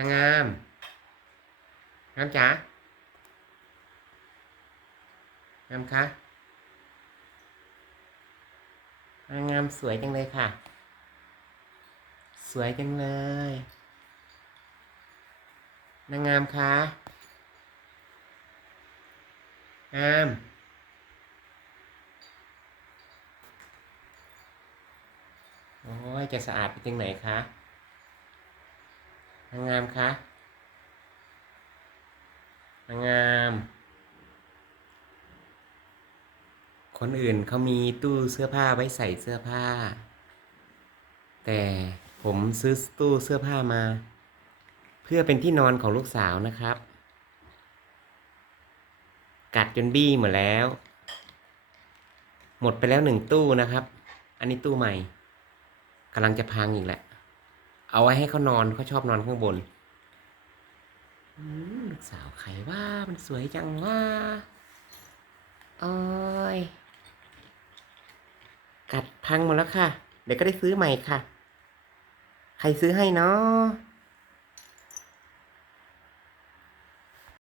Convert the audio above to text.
นางงามงามจ๋างามคะนางงามสวยจังเลยค่ะ สวยจังเลยนางงามคะงามโอ้ยจะสะอาดไปถึงไหนคะ นางงามคะนางงาม คนอื่นเขามีตู้เสื้อผ้าไว้ใส่เสื้อผ้า แต่ผมซื้อตู้เสื้อผ้ามา เพื่อเป็นที่นอนของลูกสาวนะครับ กัดจนบี้หมดแล้ว หมดไปแล้วหนึ่งตู้นะครับ อันนี้ตู้ใหม่กำลังจะพังอีกแหละ เอาไว้ให้เขานอนเขาชอบนอนข้างบนอืมลูกสาวใครว่ามันสวยจังว่าโอ้ยกัดพังหมดแล้วค่ะ เดี๋ยวก็ได้ซื้อใหม่ค่ะ ใครซื้อให้เนาะ